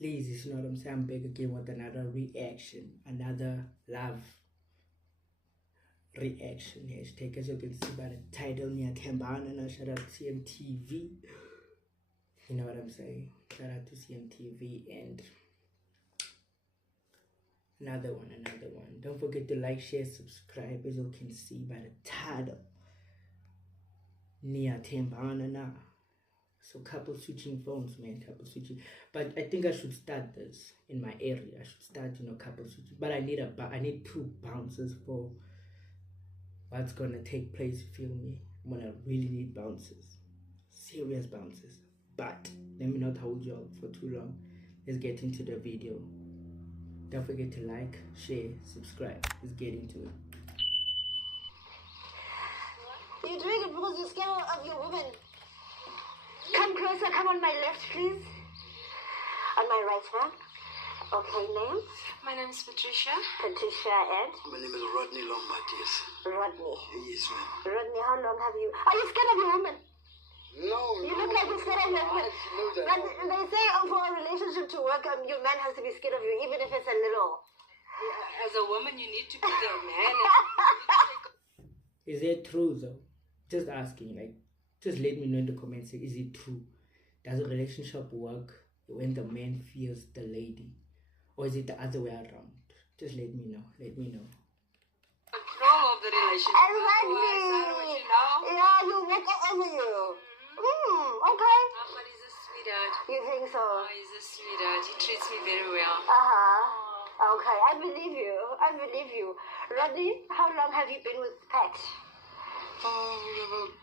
Ladies, you know what I'm saying? I'm back again with another reaction, another love reaction hashtag. As you can see by the title, Niyathemba Na. Shout out to CMTV. You know what I'm saying? Shout out to CMTV and another one. Don't forget to like, share, subscribe. As you can see by the title, Niyathemba Na. So couple switching phones, man, couple switching. But I think I should start this in my area. I should start, couple switching. But I need 2 bounces for what's gonna take place. You feel me? I'm gonna really need bounces, serious bounces. But let me not hold you all for too long. Let's get into the video. Don't forget to like, share, subscribe. Let's get into it. You're doing it because you're scared of your woman. Come closer, come on my left, please. On my right, ma'am. Okay, name? My name is Patricia. Patricia and? My name is Rodney Lombard, yes. Rodney. Yes, ma'am. Rodney, how long have you... Are you scared of your woman? No, You look like you're scared of your woman. But they say for a relationship to work, your man has to be scared of you, even if it's a little. As a woman, you need to be the man. Is it true though? Just asking, just let me know in the comments. Is it true? Does a relationship work when the man fears the lady? Or is it the other way around? Just let me know. Control of the relationship. Exactly. You know? Yeah, you walk over you. Okay. Oh, but he's a sweetheart. You think so? Oh, he's a sweetheart. He treats me very well. Okay, I believe you. Rodney, how long have you been with Pat? About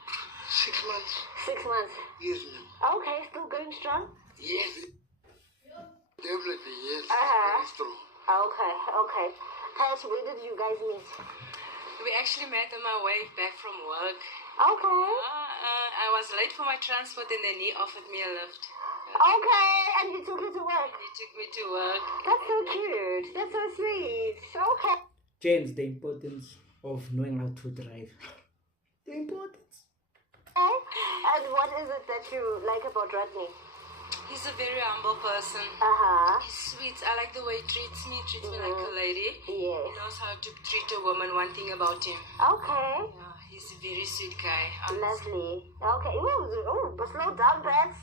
6 months. 6 months. Yes, ma'am. Okay, still going strong? Yes. Definitely, yes. Uh-huh. Very strong. Okay. Pat, where did you guys meet? We actually met on my way back from work. Okay. I was late for my transport and then he offered me a lift. Okay, and he took you to work? He took me to work. That's so cute. That's so sweet. Okay. James, the importance of knowing how to drive. The importance. Okay. And what is it that you like about Rodney? He's a very humble person. He's sweet. I like the way he treats me like a lady. Yes. He knows how to treat a woman. One thing about him. Okay. Yeah, he's a very sweet guy. Lovely. Okay. Ooh, but slow down, Pat.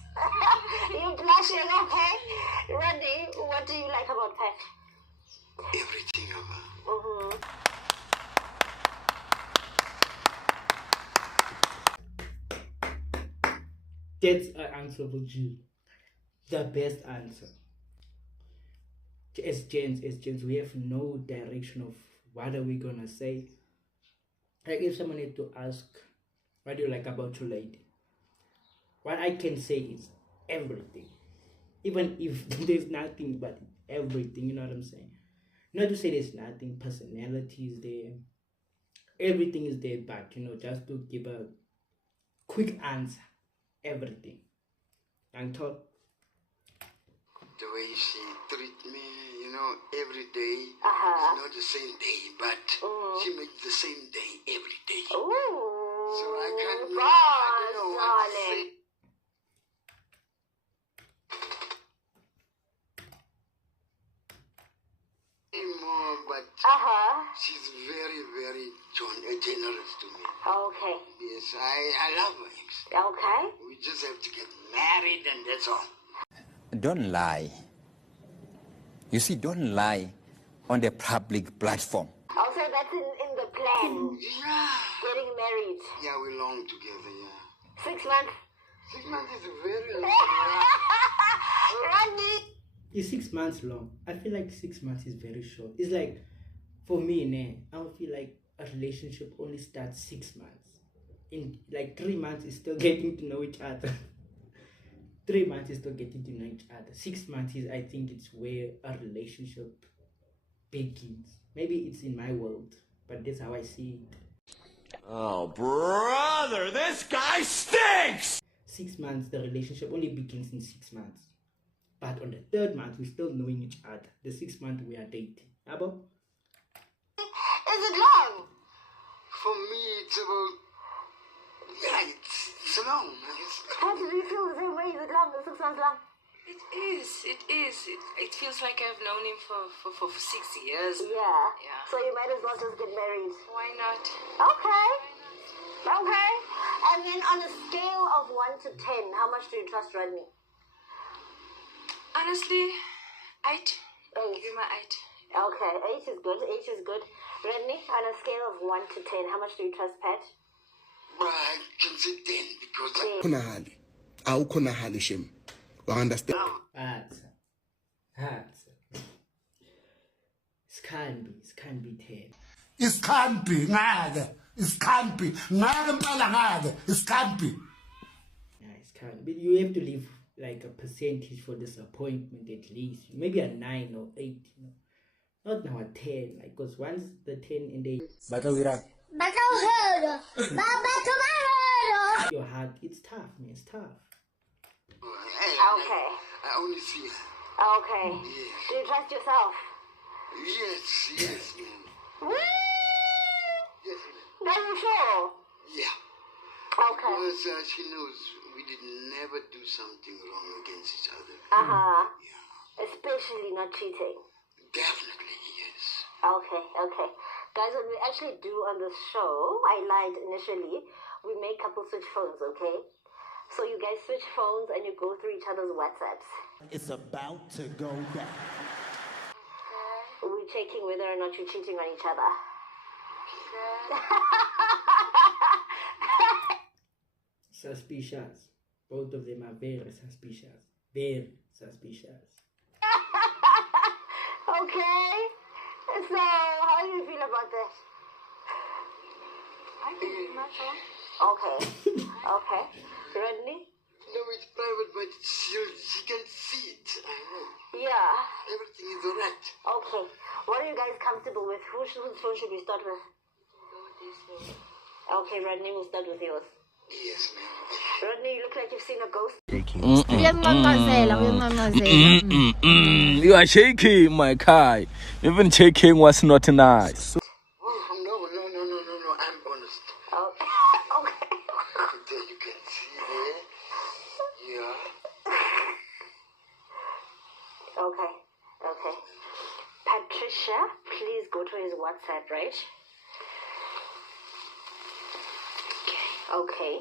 You're blushing, okay? Rodney, what do you like about Pat? Everything about her. That's an answer for you. The best answer. As gents, we have no direction of what are we gonna say. Like if someone had to ask, what do you like about your lady? What I can say is everything. Even if there's nothing but everything, you know what I'm saying? Not to say there's nothing, personality is there, everything is there, but just to give a quick answer, everything. And talk. The way she treats me, every day. Uh-huh. It's not the same day, but she makes the same day every day. Ooh. So I don't know what to say. More, but she's very, very generous to me. Okay. Yes, I love her. Okay. We just have to get married and that's all. Don't lie. You see, don't lie on the public platform. Also, that's in the plan. Yeah. Getting married. Yeah, we long together, yeah. 6 months. 6 months is very long. Rodney. Is 6 months long? I feel like 6 months is very short. It's like, for me, I don't feel like a relationship only starts 6 months. In like 3 months is still getting to know each other. 3 months is still getting to know each other. 6 months is, I think, it's where a relationship begins. Maybe it's in my world, but that's how I see it. Oh, brother, this guy stinks! 6 months, the relationship only begins in 6 months. But on the 3rd month, we're still knowing each other. The 6th month, we are dating. Abo? Is it long? For me, it's about... Yeah, it's long. How do you feel the same way? Is it long? Is 6 months long? It is. It feels like I've known him for 6 years. Yeah. Yeah. So you might as well just get married. Why not? Okay. Okay. And then on a scale of 1 to 10, how much do you trust Rodney? Honestly, 8. 8. Give him an 8. Okay, 8 is good. 8 is good. Rodney, on a scale of 1 to 10, how much do you trust Pat? I can say 10 because Awukhonahali shem. I understand. Hard. It can't be 10. It can't be ngake. It can't be. Ngake impela ngake. It can't be. Yeah, it can't. But you have to leave like a percentage for disappointment at least. Maybe a 9 or 8. You know? Not now a 10. Like, because once the 10 and the your heart, it's tough, man. It's tough. Okay. I only see her. Okay. Yes. Do you trust yourself? Yes, man. Yes, man. Are you sure? Yeah. Okay. Because she knows we did never do something wrong against each other. Uh-huh. Yeah. Especially not cheating. Definitely, yes. Okay. Guys, what we actually do on the show, I lied initially, we make couple switch phones, okay? So you guys switch phones and you go through each other's WhatsApps. It's about to go down. We're checking whether or not you're cheating on each other. Suspicious. Both of them are very suspicious. Very suspicious. Okay. So, how do you feel about that? I can do my phone. Okay. Rodney? No, it's private, but she can see it. I know. Yeah. Everything is alright. Okay. What are you guys comfortable with? Whose phone should we start with? Okay, Rodney, we'll start with yours. Yes, ma'am. Rodney, you look like you've seen a ghost. You are shaking, my guy. Even shaking was not nice. Oh, no. I'm honest. Okay. There you can see there. Yeah. Okay. Patricia, please go to his WhatsApp, right? Okay.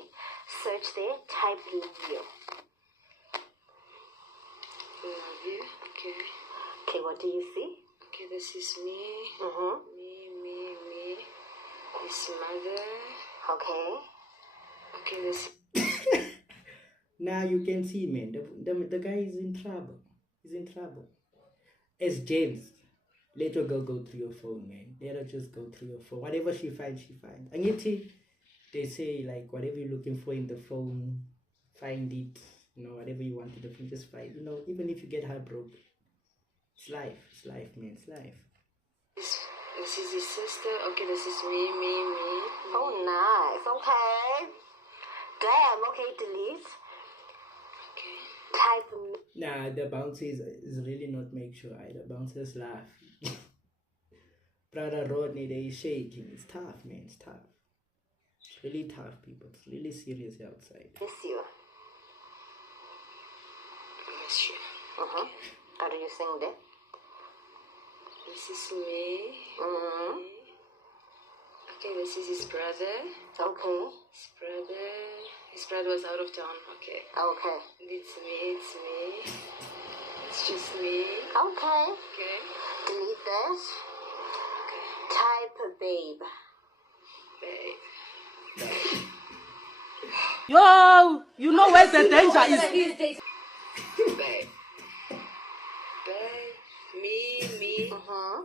Search there. Type love you. Love you. Okay. Okay, what do you see? Okay, this is me. Mm-hmm. Me. This mother. Okay. Okay, this. Now you can see, man, the guy is in trouble. He's in trouble. As James, let her go through your phone, man. Let her just go through your phone. Whatever she finds, she finds. And yet they say, like, whatever you're looking for in the phone, find it. You know, whatever you want in the phone, just find. You know, even if you get heartbroken, it's life. It's life, man. It's life. This is his sister. Okay, this is me. Oh, nice. Okay. Damn. Okay, delete. Okay. Type. Nah, the bouncer is really not make sure. The bouncers laugh. Brother Rodney, they is shaking. It's tough, man. It's tough. It's really tough, people. It's really serious outside. Miss you. Miss you. Mm-hmm. How do you sing there? This is me. Mm-hmm. Okay, this is his brother. Okay. His brother was out of town. Okay. Okay. It's me. It's just me. Okay. Okay. Delete that. Okay. Type babe. Yo, you know where the danger is. Babe. Me. Mm-hmm.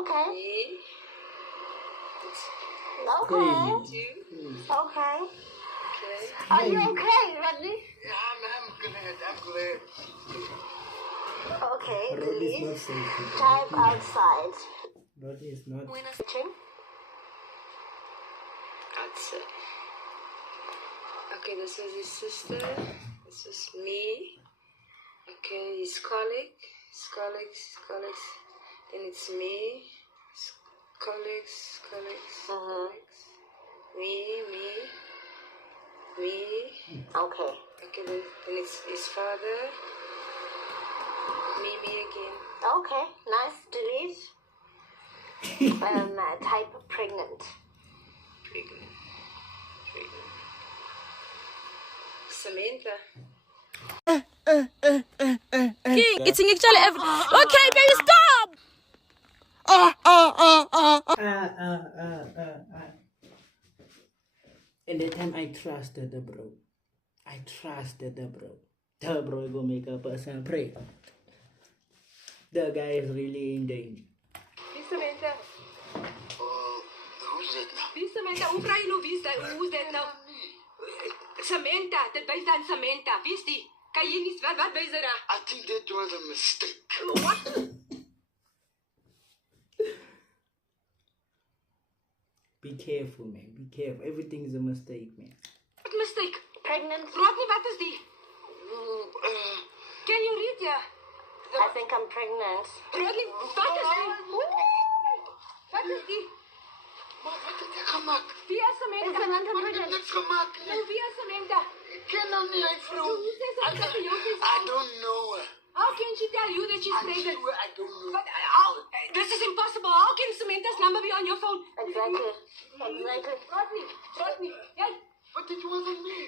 Okay. Me. Okay. Okay. Are you okay, Rodney? Yeah, I'm glad. Okay, Rodney's delete. not safe. Type outside. Rodney is not. Switching. Outside. Okay, this is his sister. This is me. Okay, his colleagues. Then it's me. Colleagues. Mm-hmm. Me. Okay. Okay, then it's his father. Maybe again. Okay, nice. Delete. Type pregnant. Pregnant. Samantha. King, it's in actually every. Okay, baby, stop! And that time I trusted the bro. I trusted the bro. The bro go make a person pray. The guy is really in danger. Who's Samantha? Who's that now? Who's Samantha? Who's that now? Samantha, dat wijst aan Samantha. Wie is die? Kan je niet, wat wijst er aan? I think that was a mistake. What? Be careful, man. Be careful. Everything is a mistake, man. What mistake? Pregnant. Rodney, wat is die? Can you read, yeah? I think I'm pregnant. Rodney, wat is die? Wat is die? Wat heb je gemaakt? Wie is Samantha? Is Samantha Wat heb je pregnant? niks gemaakt? Wie is Samantha? Ik ken haar niet, hij vroeg. Who says Samantha for your sister? I don't know her. How can she tell you that she's I pregnant? swear I don't know. But how? This is impossible. How can Samantha's number be on your phone? Exactly. Rodney, yeah. But it wasn't me.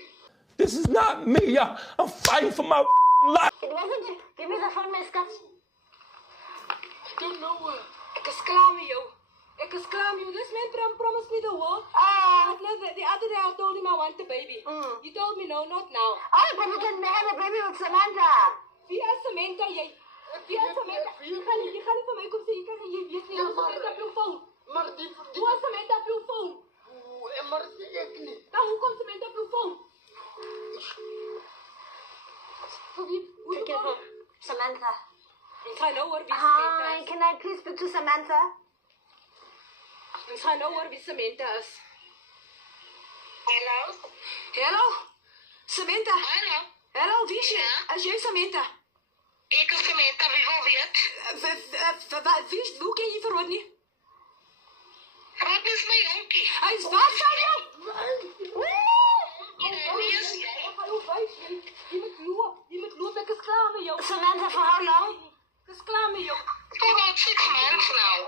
This is not me. I'm fighting for my life. It wasn't you. Give me the phone, my scat. I don't know her. Ek is klaar met jou. Ek is klaar met jou. This man promised me the world. The other day I told him I want a baby. You told me no, not now. Oh, but we can have a baby with Samantha. Wie is Samantha, jy? Wie is Samantha? Jy gaan nie vir my kom sê, jy weet nie, hoe Samantha op jou phone. Maar die... Hoe is Samantha op jou phone? Maar die ek nie. Nou, hoe kom Samantha op jou phone? Take your phone. Samantha. Ons gaan nou hoor wie Samantha Hi, is. can I please speak to Samantha? Ons gaan nou hoor wie Samantha is. Hello? Hello? Samantha? Hallo? Hello, wie is jy? Is jy Samantha? Ik is Samantha, wie wil weet? Hoe ken jy vir Rodney? Rodney is my onkie. Hy is wat van jou? Jy moet loop, ek is klaar met jou. Samantha, for how long? Ek is klaar met jou. For about 6 months now.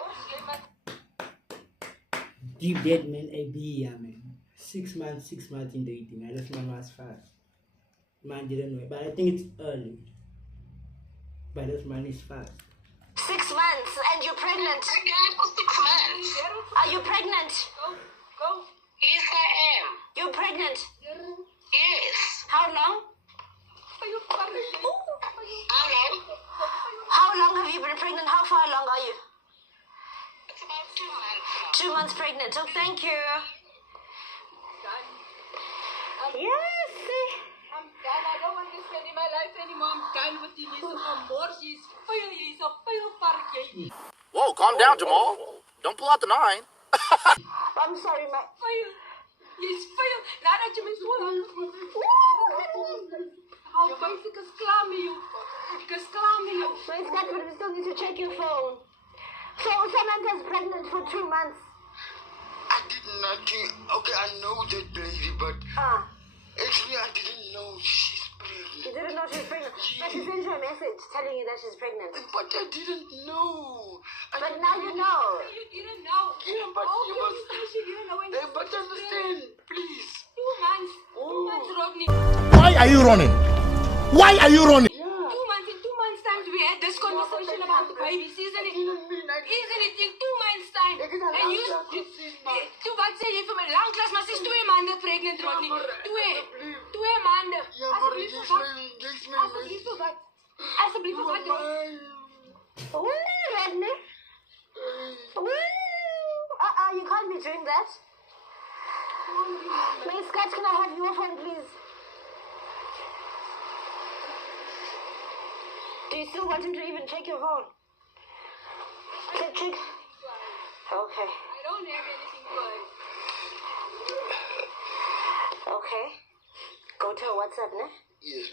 Deep dead man, a yeah, man. 6 months in dating. This man was fast. Man didn't know it, but I think it's early. But this man is fast. 6 months, and you're pregnant. Again for 6 months. Are you pregnant? Go. Yes, I am. You're pregnant. Yes. How long? How long? How long have you been pregnant? How far along are you? It's about 2 months. 2 months pregnant. Oh, thank you. Yes. I'm done. I don't want to spend in my life anymore. I'm done with you. He's a more. He's a fail park. Whoa, calm down, Jamal. Don't pull out the 9. I'm sorry, my... Fail. He's fail. Now that you miss one. How basic is klaar met jou? Ek is klaar met jou. So it's that, but we still need to check your phone. So Samantha's pregnant for 2 months. I did nothing. Okay, I know that lady, but actually I didn't know she's pregnant. You didn't know she was pregnant. But she sent you a message telling you that she's pregnant. But I didn't know. But now you know. You didn't know. Yeah, but How you can must... you say she didn't know when she But was understand, please. 2 months. 2 months, Rodney. Why are you running? Why are you running? 2 months. In 2 months' time, we had this conversation about the babies, isn't it? Isn't it? In 2 months' time. And you... Toe wat sê jy vir my? Lang klas, maar sy is 2 maande pregnant, Rodney. 2 maande. Ja, maar jy is my Asseblief vir wat? Asseblief vir wat? Rodney. You can't be doing that. Miss Scott, can I have your phone, please? Do you still want him to even check your phone? Check. Okay. I don't have anything good. Okay. Go to her WhatsApp, ne? Yes.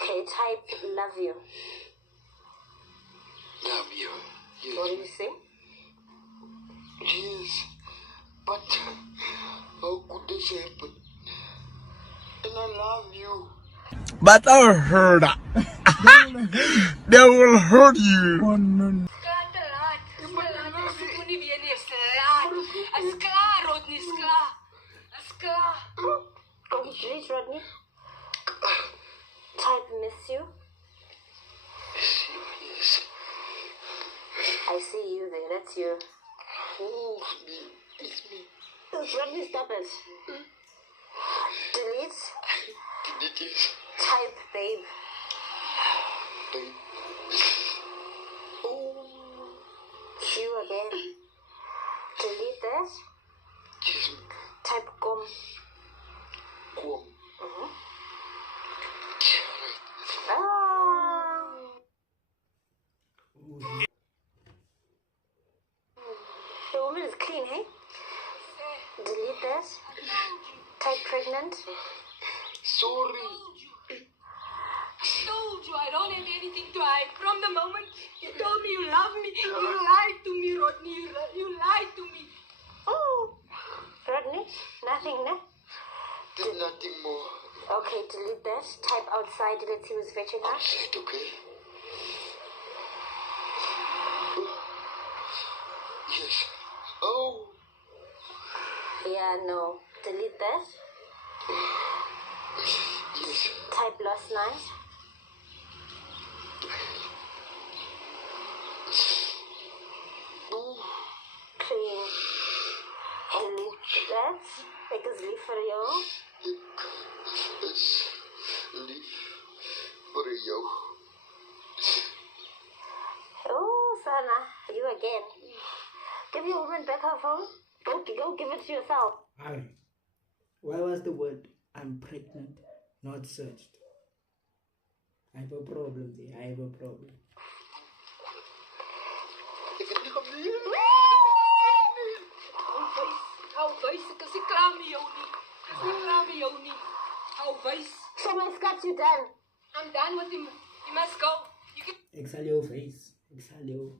Okay, type love you. Love you. Yes. What do you say? Yes. But how could this happen? And I love you. But I heard that. They will hurt you. Oh, no. Please, Rodney. Type miss you. Yes. I see you there. That's you. Oh, me. It's me. Rodney, stop it. Delete. Delete it. Type babe. Babe. You again. Delete that. Yes. Type gom. Cool. The woman is clean, hey? Delete that. Type pregnant. Sorry. I told you I don't have anything to hide. From the moment you told me you love me, you lied to me, Rodney. You lied to me. Oh, Rodney, nothing, ne? There's nothing more. Okay, delete that. Type outside. Let's see who's fetching her. Outside, okay? Yes. Oh. Yeah, no. Delete that. Yes. Type last night. Clean. Delete that. Because leave for you. It's leave for you. Oh, Sana, you again. Give your woman back her phone. Go give it to yourself. Hi. Why was the word I'm pregnant not searched? I have a problem there. I have a problem. So my Scott, you done? I'm done with him. You must go. You can Exhale your face. Exhale your...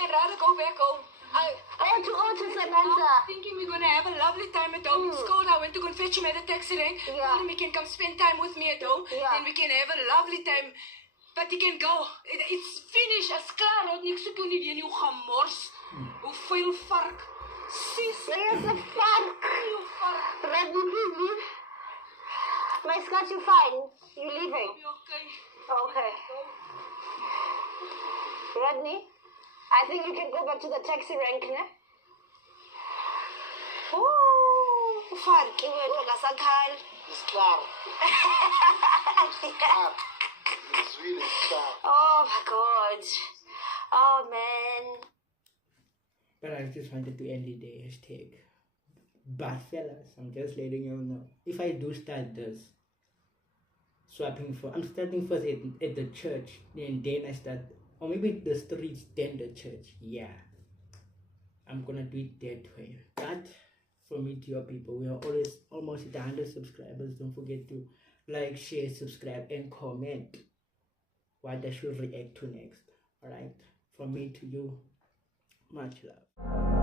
I'd rather go back home. I want to go to Samantha. Thinking we're gonna have a lovely time at home. It's cold. I went to go and fetch him at a taxi rank. Yeah. Then he can come spend time with me at home. Yeah. Then we can have a lovely time. But he can go. It's finished. As klaar. Rodney, ek soek jou nie weer nie. Hoe gemors. Hoeveel vark. Sis. Where's the fuck? Hoeveel vark. Rodney, please leave. My Scott, you fine? You leaving? I'll be okay. Okay. Rodney, I think you can go back to the taxi rank, ne? Ooh, fuck, you went to Gasakal. It's klar. It's really klar. Oh my god. Oh man. But I just wanted to end the day hashtag. But fellas, I'm just letting you know. If I do start this swapping for, I'm starting first at the church, and then I start, or maybe the streets, then the church. Yeah, I'm gonna do it that way. But from me to your people, we are almost at 100 subscribers. Don't forget to like, share, subscribe, and comment what I should react to next. Alright, from me to you, much love.